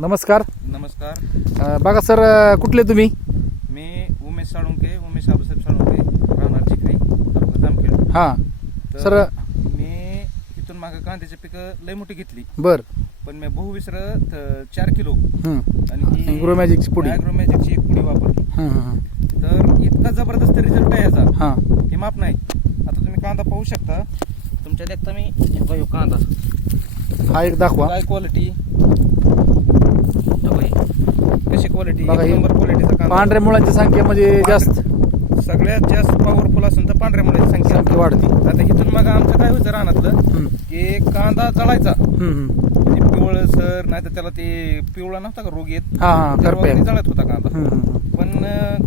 नमस्कार. नमस्कार. बघा सर, कुठले तुम्ही? मी उमेश साळुंके, उमेश आबासाहेब साळुंके, राहणार चिखली, तालुका जामखेड. हां तर सर. मी इथून मागे कांद्याची पिकं लय मोठी घेतली, बर. पण मी बहुविसर 4 किलो आणि ही ॲग्रोमॅजिकची पुडी. ॲग्रोमॅजिकची एक पुडी वापरली. तर इतका जबरदस्त रिझल्ट आहे याचा, हां हे माप नाही. आता तुम्ही कांदा पाहू शकता, तुमच्या देखता मी हे बघा, ह्यो कांदा हा एक दाखवा. काय क्वालिटी, कशी क्वालिटी, बघा, एक नंबर क्वालिटीचा कांदा. पांढऱ्या मुळांची संख्या म्हणजे जास्त सगळ्यात जास्त पॉवरफुल असून तर पांढऱ्या मुलाची संख्या वाढते. आता इथून मग आमचं काय व्हायचं रानातलं की कांदा जळायचा, म्हणजे पिवळ सर, नाही तर त्याला ते पिवळा नव्हता का रोग येत, त्या रोगाने जळत होता कांदा. पण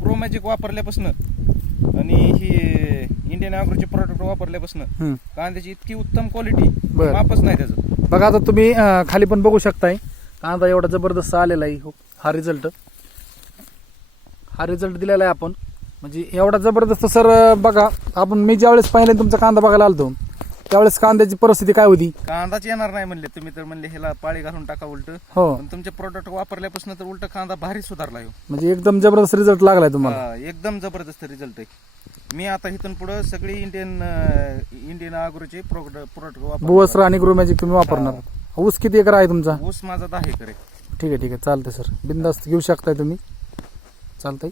ग्रो मॅजिक वापरल्यापासून आणि ही इंडियन ॲग्रोचे प्रोडक्ट वापरल्यापासून कांद्याची इतकी उत्तम क्वालिटी, वापस नाही त्याचं. बघा आता तुम्ही खाली पण बघू शकताय, कांदा एवढा जबरदस्त आलेला आहे. हा रिझल्ट दिलेला आहे आपण, म्हणजे एवढा जबरदस्त सर. बघा, आपण मी ज्यावेळेस पहिल्यांदा तुमचा कांदा बघायला आलतो त्यावेळेस कांद्याची परिस्थिती काय होती? कांदाच येणार नाही म्हणले तुम्ही, तर म्हणले ह्याला पाळी घालून टाका उलट. हो, पण तुमचे प्रोडक्ट वापरल्यापासून तर उलट कांदा भारी सुधारला. म्हणजे एकदम जबरदस्त रिझल्ट लागलाय तुम्हाला. एकदम जबरदस्त रिझल्ट आहे. मी आता इथून पुढे सगळी इंडियन ॲग्रोचे प्रोडक्ट वापर. भुवस्त्र आणि ग्रोमॅजिक तुम्ही वापरणार. ऊस किती एकर आहे तुमचा? ऊस माझा 10 एकर आहे. ठीक आहे, चालतंय सर, बिनधास्त घेऊ शकताय तुम्ही, चालतंय.